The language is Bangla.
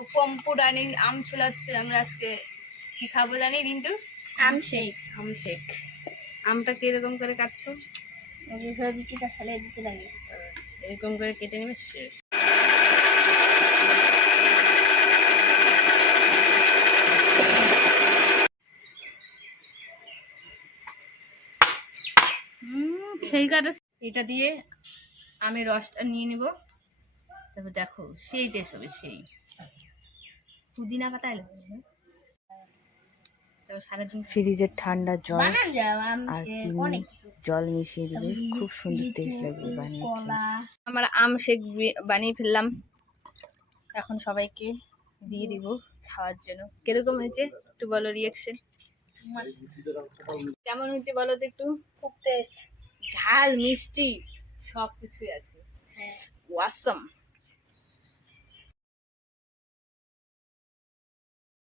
পম্পুরানি আম ছুলাচ্ছে। আমরা আজকে কি খাবো জানি কিন্তু আম শেক। আম শেক। আমটা কিরকম করে কাটছো? যেভাবে বিচিটা ফেলে দিতে লাগে এরকম করে কেটে নেবে, শেষ। সেই কাটা। এটা দিয়ে আমি রসটা নিয়ে নিব, তারপর দেখো সেই টেস্ট হবে, সেই পুদিনা পাতা এলো। তারপর সারাদিন ফ্রিজের ঠান্ডা জল বানান যায় আর চিনি জল মিশিয়ে দিলে খুব সুন্দর টেস্ট লাগবে বানিয়ে খেতে। আমার আম শেক বানিয়ে ফেললাম, এখন সবাইকে দিয়ে দিব খাওয়ার জন্য। কিরকম হয়েছে একটু বলো রিয়াকশন। কেমন হয়েছে বলো তো একটু। খুব টেস্ট, ঝাল মিষ্টি সব কিছুই আছে, ওয়াসাম।